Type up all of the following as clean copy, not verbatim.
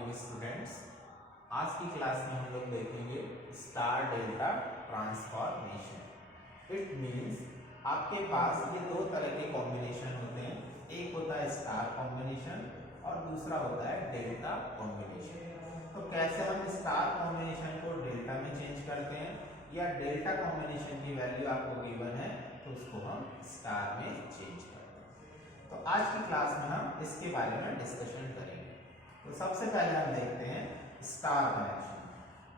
Morning students. आज की class में हम लोग देखेंगे star delta transformation. It means आपके पास ये दो तरह के कॉम्बिनेशन होते हैं, एक होता है स्टार कॉम्बिनेशन और दूसरा होता है डेल्टा कॉम्बिनेशन। तो कैसे हम स्टार कॉम्बिनेशन को डेल्टा में चेंज करते हैं या डेल्टा कॉम्बिनेशन की वैल्यू आपको गिवन है तो उसको हम स्टार में चेंज करते हैं। तो आज की क्लास में हम इसके बारे में डिस्कशन करेंगे। तो सबसे पहले हम देखते हैं स्टार कनेक्शन।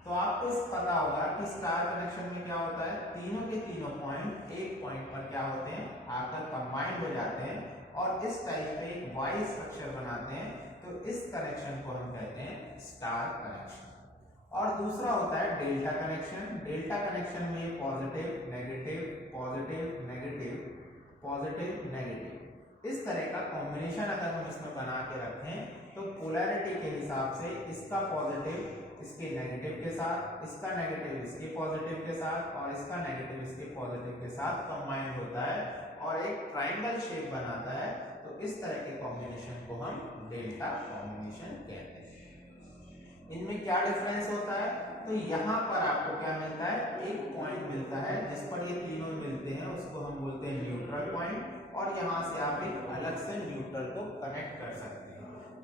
तो आपको पता होगा कि स्टार कनेक्शन में क्या होता है, तीनों के तीनों पॉइंट एक पॉइंट पर क्या होते हैं, आकर कंबाइंड हो जाते हैं और इस टाइप पे एक वाई स्ट्रक्चर बनाते हैं। तो इस कनेक्शन को हम कहते हैं स्टार कनेक्शन। और दूसरा होता है डेल्टा कनेक्शन। डेल्टा कनेक्शन में positive negative positive negative positive negative इस तरह का कॉम्बिनेशन अगर हम इसमें बना के रखें तो पोलैरिटी के हिसाब से इसका पॉजिटिव इसके नेगेटिव के साथ, इसका नेगेटिव इसके पॉजिटिव के साथ और इसका नेगेटिव इसके पॉजिटिव के साथ कंबाइंड होता है और एक ट्रायंगल शेप बनाता है। तो इस तरह के कॉम्बिनेशन को हम डेल्टा कॉम्बिनेशन कहते हैं। इनमें क्या डिफरेंस होता है, तो यहाँ पर आपको क्या मिलता है, एक पॉइंट मिलता है जिस पर ये तीनों मिलते हैं, उसको हम बोलते हैं न्यूट्रल पॉइंट। और यहाँ से आप एक अलग से न्यूट्रल को कनेक्ट कर सकते हैं।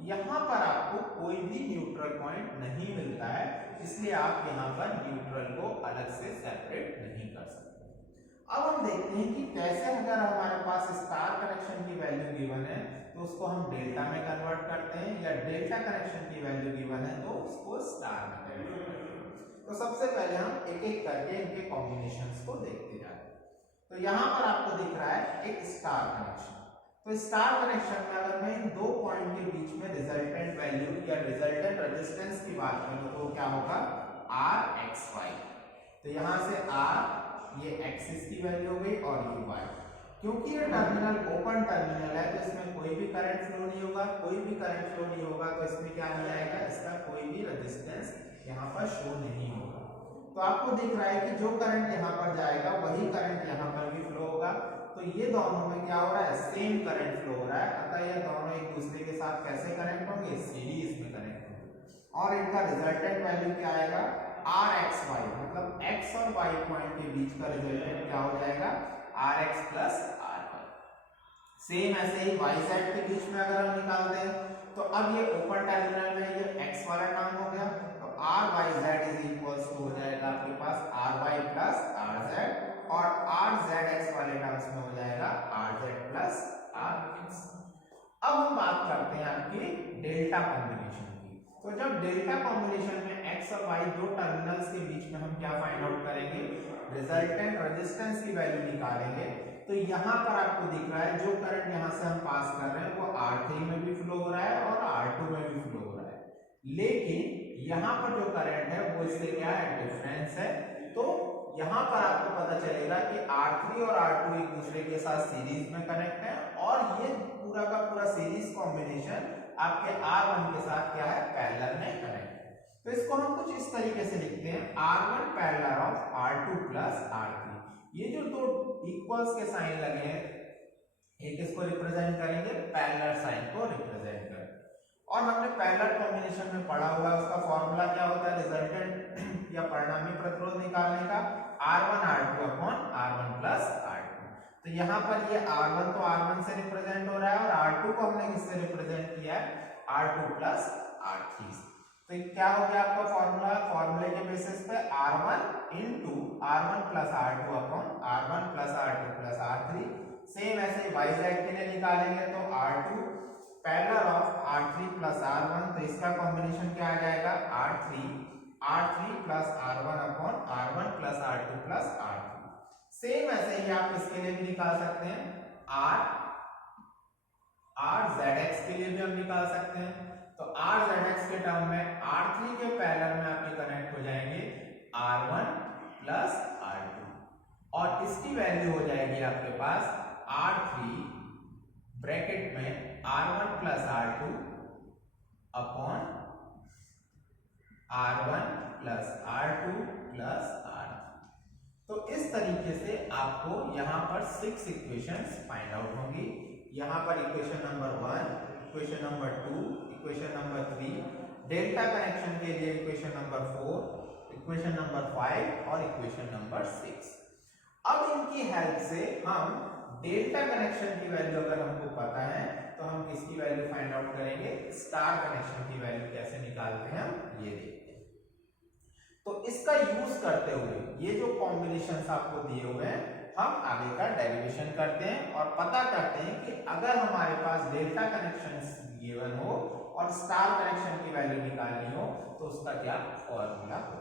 यहाँ पर आपको कोई भी न्यूट्रल पॉइंट नहीं मिलता है, इसलिए आप यहाँ पर न्यूट्रल को अलग से सेपरेट नहीं कर सकते। अब हम देखते हैं कि कैसे अगर हमारे पास स्टार कनेक्शन की वैल्यू गिवन है तो उसको हम डेल्टा में कन्वर्ट करते हैं, या डेल्टा कनेक्शन की वैल्यू गिवन है तो उसको स्टार में कन्वर्ट करते हैं। तो सबसे पहले हम एक एक करके इनके कॉम्बिनेशंस को देखते जाते हैं। तो यहाँ पर आपको दिख रहा है एक स्टार कनेक्शन। तो स्टार कनेक्शन में अगर मैं इन दो पॉइंट के बीच में रिजल्टेंट वैल्यू या रिजल्टेंट रेजिस्टेंस की बात करूं तो क्या होगा, आर एक्स वाई। तो यहां से आर ये एक्सिस की वैल्यू हो गई और ये वाई। क्योंकि ये टर्मिनल ओपन टर्मिनल है तो इसमें कोई भी करंट फ्लो नहीं होगा, कोई भी करंट फ्लो नहीं होगा तो इसमें क्या नहीं आएगा, इसका कोई भी रेजिस्टेंस यहाँ पर शो नहीं होगा। तो आपको दिख रहा है कि जो करंट यहाँ पर जाएगा वही करंट यहाँ पर भी फ्लो होगा। तो ये दोनों में क्या हो रहा है, सेम करंट फ्लो हो रहा है। अतः ये दोनों एक दूसरे के साथ कैसे कनेक्ट होंगे, सीरीज में कनेक्ट होंगे। और इनका रिजल्टेंट वैल्यू क्या आएगा, आर एक्स वाई, मतलब एक्स और वाई पॉइंट के बीच का रिजल्टेंट क्या हो जाएगा, R X plus R Y. Same ऐसे ही वाई जेड के बीच में अगर हम निकालते हैं तो अब ये ओपन टर्मिनल में ये एक्स वाला टर्म हो गया, तो R Y Z is equals to हो जाएगा आपके पास R Y plus R Z, और आर जेड एक्स वाले टर्म्स में हो जाएगा R Z plus R X. अब हम बात करते हैं आपकी डेल्टा कॉम्बिनेशन की। तो जब डेल्टा कॉम्बिनेशन में एक्स और वाई दो टर्मिनल्स के बीच में हम क्या फाइंड आउट करेंगे, रिजल्टेंट रेजिस्टेंस की वैल्यू निकालेंगे। तो यहाँ पर आपको दिख रहा है जो करंट यहाँ से हम पास कर रहे हैं वो R3 में भी फ्लो हो रहा है और R2 में भी फ्लो हो रहा है, लेकिन यहाँ पर जो करंट है वो इससे क्या है, डिफरेंस है। तो यहाँ पर आपको पता चलेगा कि R3 और R2 एक दूसरे के साथ सीरीज में कनेक्ट है और ये पूरा का पूरा सीरीज कॉम्बिनेशन आपके R1 के साथ क्या है, पैरेलल में कनेक्ट है। तो इसको हम कुछ इस तरीके से लिखते हैं, R1 parallel of R2 plus R3। ये जो दो इक्वल्स के साइन लगे हैं, एक इसको रिप्रेजेंट करेंगे, पैरेलल साइन को रिप्रेजेंट करेंगे। और हमने पैरेलल कॉम्बिनेशन में पढ़ा हुआ है, उसका फॉर्मूला क्या होता है, रिजल्टेंट या परिणामी प्रतिरोध निकालने का, R1 R2 upon R1 plus R2। तो यहाँ पर ये R1 तो R1 से रिप्रेजेंट हो रहा है और R2 को हमने किससे रिप्रेजेंट किया है, R2 प्लस R3 से। तो क्या हो गया आपका फॉर्मूला, फॉर्मूले के बेसिस पे R1 into R1 plus R2 upon R1 plus R2 plus R3। Same ऐसे वाई जेड के लिए निकालेंगे तो R2 parallel of R3 plus R1, तो इसका कॉम्बिनेशन क्या आ जाएगा, R3 plus R1 upon R1 plus R2 plus R3। Same ऐसे ही आप इसके लिए भी निकाल सकते हैं, R ZX के लिए भी हम निकाल सकते हैं। तो R ZX के टर्म में R3 के पैरेलल में आपके कनेक्ट हो जाएंगे R1 प्लस R2 और इसकी वैल्यू हो जाएगी आपके पास R3 ब्रैकेट में R1 plus R2 upon R1 plus R2 plus R3। तो इस तरीके से आपको यहाँ पर 6 इक्वेशंस फाइंड आउट होंगी। यहाँ पर equation number 1, equation number 2, equation number 3, delta connection के लिए इक्वेशन नंबर 4, इक्वेशन नंबर 5 और इक्वेशन नंबर 6। अब इनकी हेल्प से हम डेल्टा कनेक्शन की वैल्यू अगर हमको पता है तो हम किसकी वैल्यू फाइंड आउट करेंगे, स्टार कनेक्शन की वैल्यू कैसे निकालते हैं हम ये देखते हैं। तो इसका यूज करते हुए ये जो कॉम्बिनेशंस आपको दिए हुए हैं हम आगे का डेरिवेशन करते हैं और पता करते हैं कि अगर हमारे पास डेल्टा कनेक्शंस गिवन हो और स्टार कनेक्शन की वैल्यू निकालनी हो तो उसका क्या फॉर्मूला हो।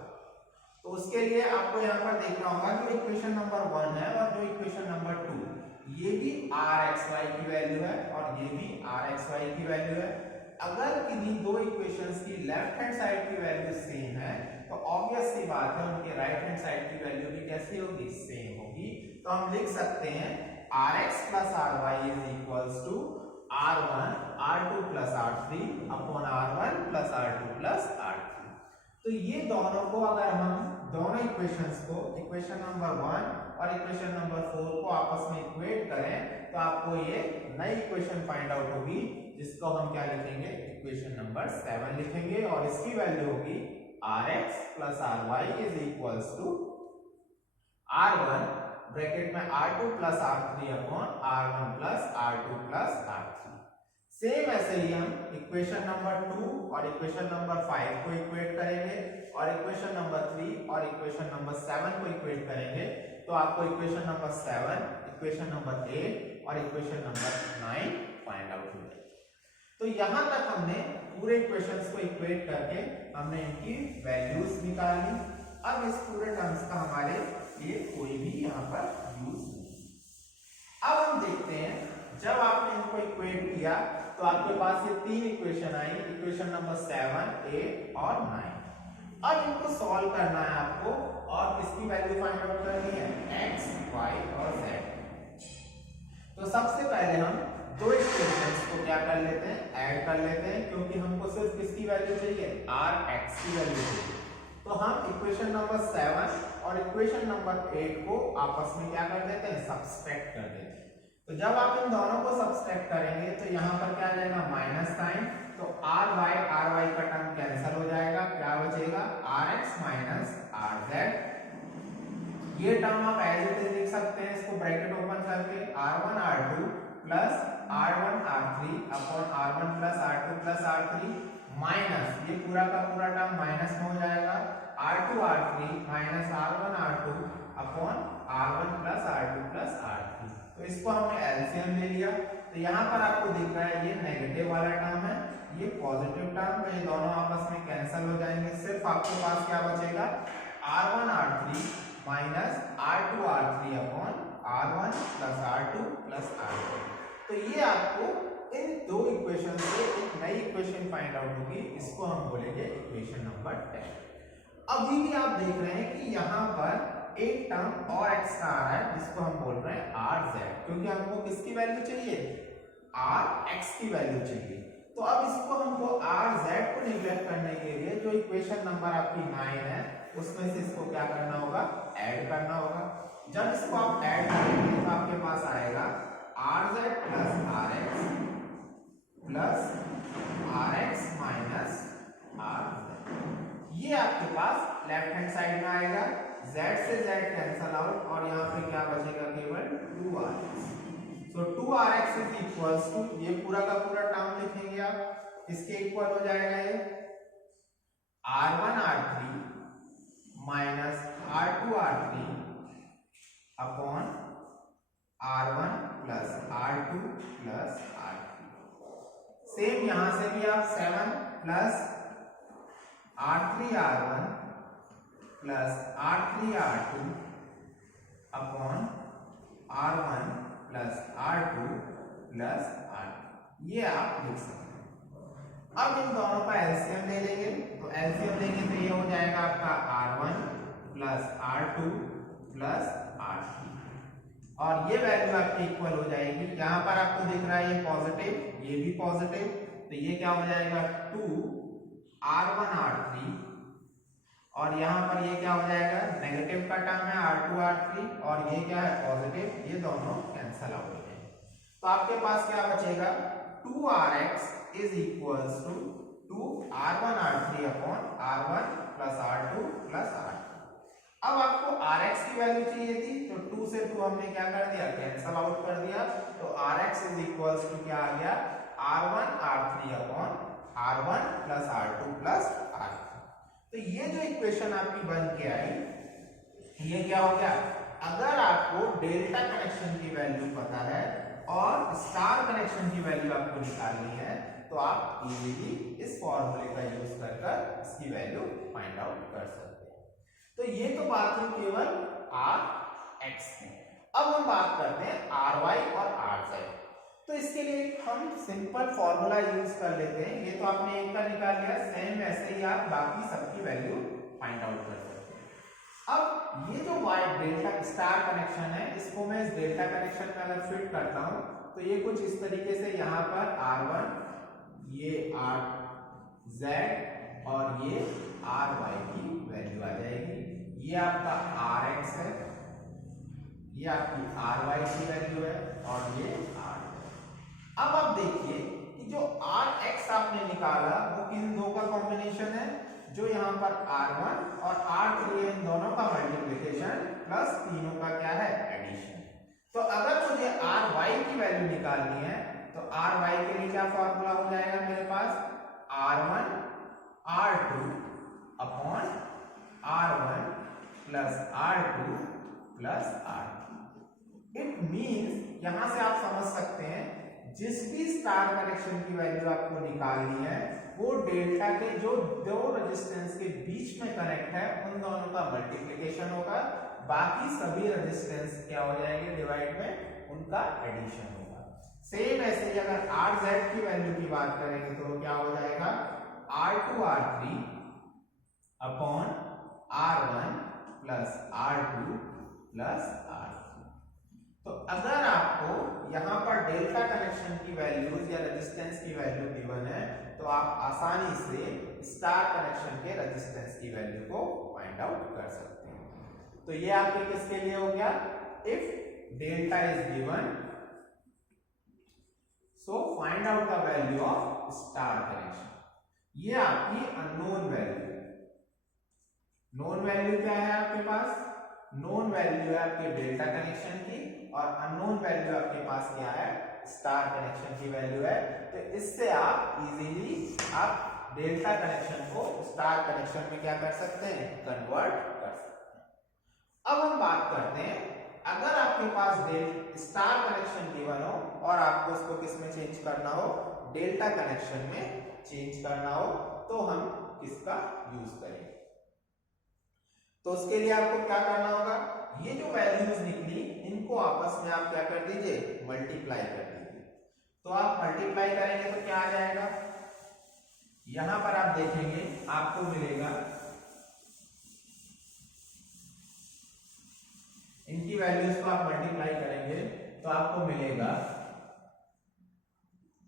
तो उसके लिए आपको यहाँ पर देखना होगा कि इक्वेशन नंबर 1 है और जो इक्वेशन नंबर 2 ये भी rxy की वैल्यू है और ये भी rxy की वैल्यू है। अगर किन्हीं दो इक्वेशंस की लेफ्ट हैंड साइड की वैल्यू सेम है तो ऑब्वियस सी बात है उनके राइट हैंड साइड की वैल्यू भी कैसी होगी, सेम होगी। तो हम लिख सकते हैं rx plus ry is equals to r1 r2 plus r3 upon r1 plus r2 plus r3। तो ये दोनों को अगर हम दोनों इक्वेशंस को इक्वेशन नंबर 1 और इक्वेशन नंबर 4 को आपस में इक्वेट करें तो आपको ये नई इक्वेशन फाइंड आउट होगी जिसको हम क्या लिखेंगे, इक्वेशन नंबर 7 लिखेंगे और इसकी वैल्यू होगी rx plus ry is equals to r1 bracket में r2 plus r3 upon r1 plus r2 plus r3। Same ऐसे ही हम इक्वेशन नंबर 2 और इक्वेशन नंबर 5 को इक्वेट करेंगे और इक्वेशन नंबर 3 और इक्वेशन नंबर 7 को इक्वेट करेंगे तो आपको इक्वेशन नंबर 7, इक्वेशन नंबर 8 और इक्वेशन नंबर 9 फाइंड आउट हो जाएगी। तो यहां तक हमने पूरे इक्वेशंस को इक्वेट करके हमने इनकी वैल्यूज निकाली। अब इस पूरे टर्म्स का हमारे लिए कोई भी यहाँ पर यूज नहीं। अब हम देखते हैं जब आपने इनको इक्वेट किया तो आपके पास ये तीन इक्वेशन आई, इक्वेशन नंबर 7, 8 और 9। अब इनको सॉल्व करना है आपको और किसकी वैल्यू फाइंड आउट करनी है, x, y और z। तो सबसे पहले हम दो इक्वेशंस को क्या कर लेते हैं, ऐड कर लेते हैं क्योंकि हमको सिर्फ किसकी वैल्यू चाहिए, rx की वैल्यू चाहिए। तो हम इक्वेशन नंबर 7 और इक्वेशन नंबर 8 को आपस में क्या कर देते हैं, सब्सट्रैक्ट कर देते हैं। तो जब आप इन दोनों को सब्सट्रैक्ट करेंगे तो यहाँ पर क्या आ जाएगा, माइनस साइन। तो ry का टर्म कैंसिल हो जाएगा, क्या बचेगा rx माइनस rz। ये टर्म आप एज इट इज लिख सकते हैं, इसको ब्रैकेट ओपन करके r1 r2 plus r1 r3 upon r1 plus r2 plus r3 minus ये पूरा का पूरा टर्म माइनस में हो जाएगा r2 r3 minus r1 r2 upon r1 plus r2 plus r3। तो इसको हमने एलसीएम ले लिया। तो यहाँ पर आपको दिख रहा है ये नेगेटिव वाला टर्म है, ये पॉजिटिव टर्म, तो ये दोनों आपस में कैंसिल हो जाएंगे। सिर्फ आपके पास क्या बचेगा, r1 r3 minus r2 r3 upon r1 plus r2 plus r3। तो ये आपको इन दो इक्वेशन से एक नई इक्वेशन फाइंड आउट होगी, इसको हम बोलेंगे इक्वेशन नंबर 10। अभी भी आप देख रहे हैं कि यहाँ पर एक टर्म और एक्स्ट्रा आ रहा है जिसको हम बोल रहे हैं rz, क्योंकि हमको किसकी वैल्यू चाहिए, rx की वैल्यू चाहिए। तो अब इसको हमको rz को निगलेक्ट करने के लिए जो इक्वेशन नंबर आपकी 9 है उसमें से इसको क्या करना होगा, ऐड करना होगा। जब इसको आप ऐड करेंगे तो आपके पास आएगा rz plus rx plus rx minus rz। ये आपके पास लेफ्ट हैंड साइड में आएगा, z से z कैंसल आउट और यहाँ पे क्या बचेगा, केवल 2rx। तो 2rx इज इक्वल्स टू ये पूरा का पूरा टर्म लिखेंगे आप, इसके इक्वल हो जाएगा ये r1 r3 minus r2 r3 upon r1 plus r2 plus r3। Same यहां से भी आप 7 plus r3 r1 plus r3 r2 upon r1 plus r2 plus r3, ये आप लिख सकते हैं। अब इन दोनों का एलसीएम ले लेंगे, तो एलसीएम लेंगे तो ये हो जाएगा आपका r1 plus r2 plus r3 और ये वैल्यू आपकी इक्वल हो जाएगी। यहाँ पर आपको दिख रहा है ये पॉजिटिव, ये भी पॉजिटिव, तो ये क्या हो जाएगा 2r1 r3 और यहाँ पर ये क्या हो जाएगा, नेगेटिव का टर्म है r2 r3 और ये क्या है पॉजिटिव, ये दोनों कैंसल आउट हो जाएंगे। तो आपके पास क्या बचेगा 2rx is equals to two R1 R3 upon R1 plus R2 plus R2। अब आपको Rx की वैल्यू चाहिए थी, तो 2 से 2 हमने क्या कर दिया, कैंसल आउट कर दिया। तो Rx इज इक्वल्स टू क्या आ गया, R1 R3 upon R1 plus R2 plus R3। तो ये जो इक्वेशन आपकी बन के आई, ये क्या हो गया, अगर आपको डेल्टा कनेक्शन की वैल्यू पता है और स्टार कनेक्शन की वैल्यू आपको निकालनी है, तो आप इजीली इस फॉर्मूले का यूज कर इसकी वैल्यू फाइंड आउट कर सकते हैं। तो ये तो बात हुई केवल Rx की। अब हम बात करते हैं Ry और Rz। तो इसके लिए हम सिंपल फॉर्मूला यूज कर लेते हैं। ये तो आपने एक का निकाल लिया, सेम ऐसे ही आप बाकी सबकी वैल्यू फाइंड आउट कर सकते हैं। अब ये जो वाई डेल्टा स्टार कनेक्शन है, इसको मैं इस डेल्टा कनेक्शन में अगर फिट करता हूं, तो ये कुछ इस तरीके से यहाँ पर R1, ये Rz और ये Ry की वैल्यू आ जाएगी। ये आपका Rx है, ये आपकी Ry की वैल्यू है और ये R। अब आप देखिए कि जो Rx आपने निकाला वो किन दो का कॉम्बिनेशन है, जो यहाँ पर R1 और R3 है, इन दोनों का मल्टीप्लिकेशन प्लस तीनों का क्या है, एडिशन। तो अगर मुझे Ry की वैल्यू निकालनी है, तो Ry के लिए क्या फॉर्मूला हो जाएगा मेरे पास, R1 R2 upon R1 plus R2 plus R3। It means यहां से आप समझ सकते हैं जिस भी स्टार कनेक्शन की वैल्यू आपको निकालनी है, वो डेल्टा के जो दो रेजिस्टेंस के बीच में कनेक्ट है उन दोनों का मल्टीप्लिकेशन होगा, बाकी सभी रेजिस्टेंस क्या हो जाएंगे डिवाइड में, उनका एडिशन होगा। सेम ऐसे ही अगर Rz की वैल्यू की बात करेंगे तो क्या हो जाएगा, R2 R3 upon R1 plus R2 plus R3। तो अगर आपको यहाँ पर डेल्टा कनेक्शन की वैल्यूज या रेजिस्टेंस की वैल्यू गिवन है, तो आप आसानी से स्टार कनेक्शन के रेजिस्टेंस की वैल्यू को फाइंड आउट कर सकते हैं। तो ये आपके किसके लिए हो गया, if delta is given so find out the value of star connection. ये आपकी अननोन वैल्यू है। नोन वैल्यू क्या है आपके पास, नोन वैल्यू है आपके डेल्टा कनेक्शन की और अननोन वैल्यू आपके पास क्या है, स्टार कनेक्शन की वैल्यू है। तो इससे आप इजीली आप डेल्टा कनेक्शन को स्टार कनेक्शन में क्या कर सकते हैं, कन्वर्ट कर सकते हैं। अब हम बात करते हैं, अगर आपके पास स्टार कनेक्शन गिवन हो और आपको उसको किस में चेंज करना हो, डेल्टा कनेक्शन में चेंज करना हो, तो हम किसका यूज करेंगे। तो उसके लिए आपको क्या करना होगा, ये जो वैल्यूज निकली इनको आपस में आप क्या कर दीजिए, मल्टीप्लाई कर दीजिए। तो आप मल्टीप्लाई करेंगे तो क्या आ जाएगा, यहां पर आप देखेंगे आपको मिलेगा, इनकी वैल्यूज को आप मल्टीप्लाई करेंगे तो आपको मिलेगा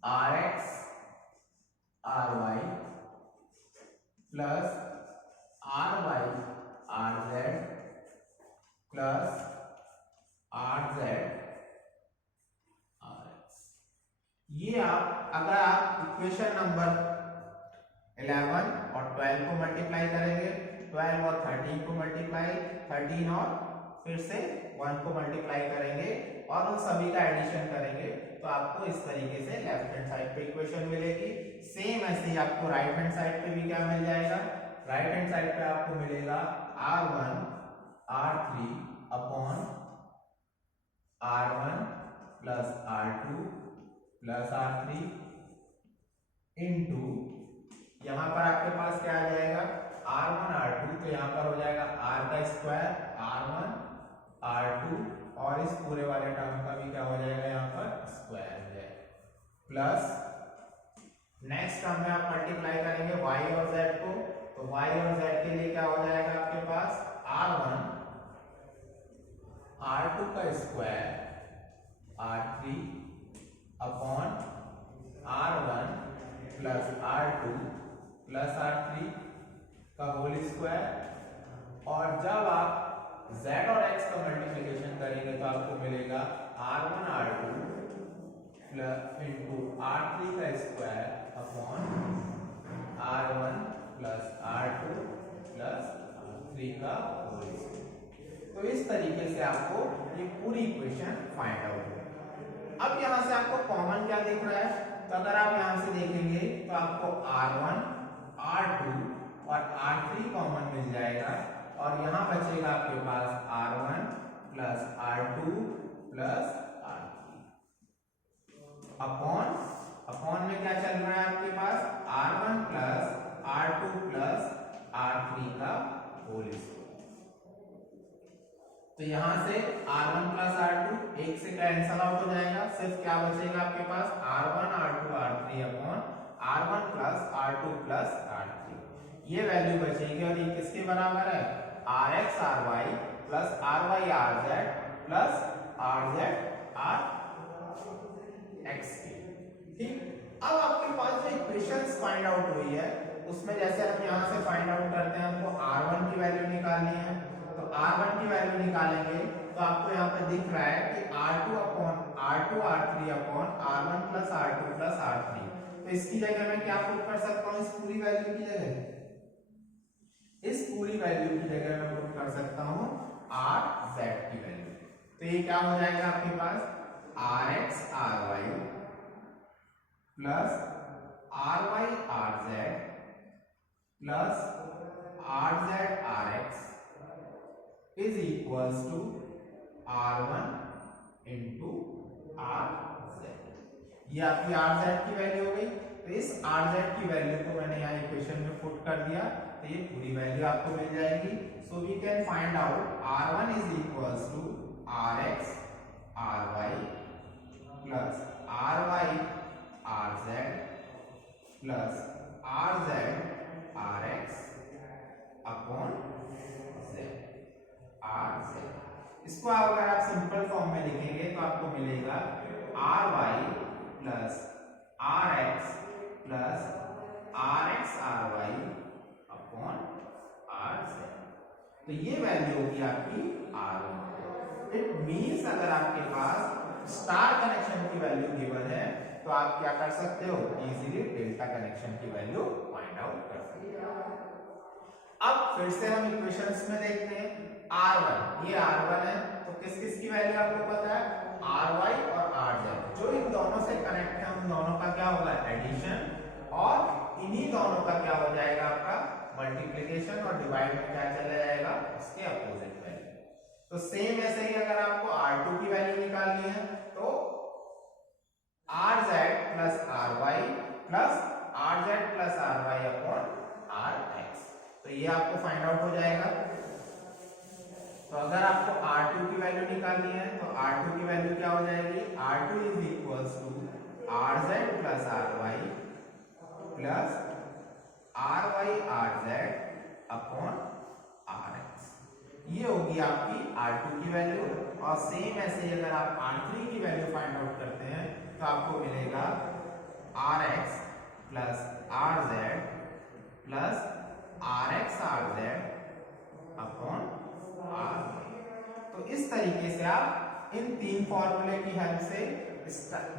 Rx Ry plus Ry Rz plus Rz Rx। ये आप अगर आप इक्वेशन नंबर 11 और 12 को मल्टीप्लाई करेंगे, 12 और 13 को मल्टीप्लाई, 13 और फिर से 1 को मल्टीप्लाई करेंगे और उन सभी का एडिशन करेंगे, तो आपको इस तरीके से लेफ्ट हैंड साइड पे इक्वेशन मिलेगी। सेम ऐसे ही आपको राइट हैंड साइड पे भी क्या मिल जाएगा, राइट हैंड साइड पे आपको मिलेगा R1 R3 upon R1 plus R2 plus R3 into, यहां पर आपके पास क्या आ जाएगा, R1 R2, तो यहां पर हो जाएगा R का स्क्वायर R1 R2 और इस पूरे वाले टर्म का भी क्या हो जाएगा, यहाँ पर स्क्वायर हो जाएगा, प्लस नेक्स्ट टर्म में आप मल्टीप्लाई करेंगे y और z को, तो y और z के लिए क्या हो जाएगा आपके पास R1 R2 का square R3 upon R1 plus R2 plus R3 का होल स्क्वायर, और जब आप z और x का मल्टीप्लिकेशन करेंगे तो आपको मिलेगा R1 R2 plus into R3 का square upon R1 plus R2 plus R3 का होल स्क्वायर। तो इस तरीके से आपको ये पूरी इक्वेशन फाइंड आउट होगी। अब यहाँ से आपको कॉमन क्या दिख रहा है, तो अगर आप यहाँ से देखेंगे तो आपको R1, R2 और R3 कॉमन मिल जाएगा और यहाँ बचेगा आपके पास R1 plus R2 plus R3 upon में क्या चल रहा है आपके पास R1 plus R2 plus R3 का होल स्क्वायर। तो यहां से R1 प्लस R2 एक से कैंसल आउट हो जाएगा, सिर्फ क्या बचेगा आपके पास R1 R2 R3 upon R1 plus R2 plus R3। ये वैल्यू बचेगी और ये किसके बराबर है Rx Ry plus Ry Rz plus Rz Rx के। ठीक, अब आपके पास जो इक्वेशंस फाइंड आउट हुई है उसमें जैसे हम यहाँ से फाइंड आउट करते हैं, हमको R1 की वैल्यू निकालनी है, तो R1 की वैल्यू निकालेंगे तो आपको यहाँ पे दिख रहा है कि R2 upon R2 R3 upon R1 plus R2 plus R3। तो इसकी जगह मैं क्या पुट कर सकता हूँ, इस पूरी वैल्यू की जगह, इस पूरी वैल्यू की जगह मैं पुट कर सकता हूँ Rz की वैल्यू। तो ये क्या हो जाएगा आपके पास Rx Ry plus Ry Rz plus Rz Rx is equals to R1 into Rz। ये आपकी Rz की वैल्यू हो गई। तो इस Rz की वैल्यू को मैंने यहाँ इक्वेशन में पुट कर दिया, तो ये पूरी वैल्यू आपको मिल जाएगी। So we can find out R1 is equals to Rx Ry plus Ry Rz plus Rz Rx upon z Rz। इसको अगर आप सिंपल फॉर्म में लिखेंगे तो आपको मिलेगा Ry plus Rx plus Rx Ry upon Rz। तो ये वैल्यू होगी आपकी R1। इट मींस अगर आपके पास स्टार कनेक्शन की वैल्यू गिवन है तो आप क्या कर सकते हो, इजीली डेल्टा कनेक्शन की वैल्यू फाइंड आउट कर सकते हो। अब फिर से हम इक्वेशंस में देखते हैं R1, ये R1 है तो किस किस की वैल्यू आपको पता है Ry और Rz। जो इन दोनों से कनेक्ट है उन दोनों का क्या होगा एडिशन और इन्हीं दोनों का क्या हो जाएगा आपका मल्टीप्लिकेशन और डिवाइड में क्या चला जाएगा उसके अपोजिट वैल्यू। तो सेम ऐसे ही अगर आपको R2 की वैल्यू निकालनी है तो Rz plus Ry plus Rz plus Ry upon Rx। तो ये आपको फाइंड आउट हो जाएगा। तो अगर आपको R2 की वैल्यू निकालनी है तो R2 की वैल्यू क्या हो जाएगी R2 is equals to Rz plus Ry plus Ry Rz upon Rx। ये होगी आपकी R2 की वैल्यू। और सेम ऐसे ही अगर आप R3 की वैल्यू फाइंड आउट करते हैं तो आपको मिलेगा Rx plus Rz plus Rx Rz upon R। तो इस तरीके से आप इन तीन फॉर्मूले की हेल्प से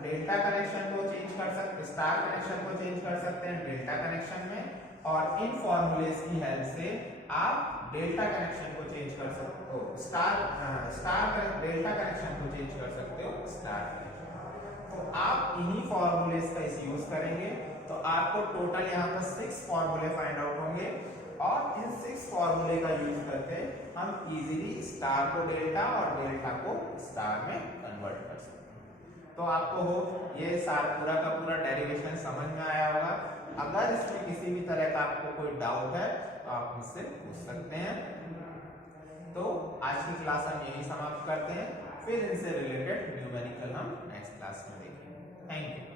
डेल्टा कनेक्शन को चेंज कर सकते, स्टार कनेक्शन को चेंज कर सकते हैं डेल्टा कनेक्शन में, और इन फॉर्मूलेस की हेल्प से आप डेल्टा कनेक्शन को चेंज कर सकते हो डेल्टा कनेक्शन को चेंज कर सकते हो स्टार कनेक्शन। तो आप इन्हीं फॉर्मूलेस का इस यूज करेंगे तो आपको टोटल यहाँ पर 6 फॉर्मूले फाइंड आउट होंगे और इन 6 फॉर्मूले का यूज करके हम इजीली स्टार को डेल्टा और डेल्टा को स्टार में कन्वर्ट कर सकते हैं। तो आपको हो ये सारा पूरा का पूरा डेरिवेशन समझ में आया होगा। अगर इसमें किसी भी तरह का आपको कोई डाउट है तो आप मुझसे पूछ सकते हैं। तो आज की क्लास हम यही समाप्त करते हैं, फिर इनसे रिलेटेड न्यूमेरिकल हम नेक्स्ट क्लास में देखेंगे। Thank you.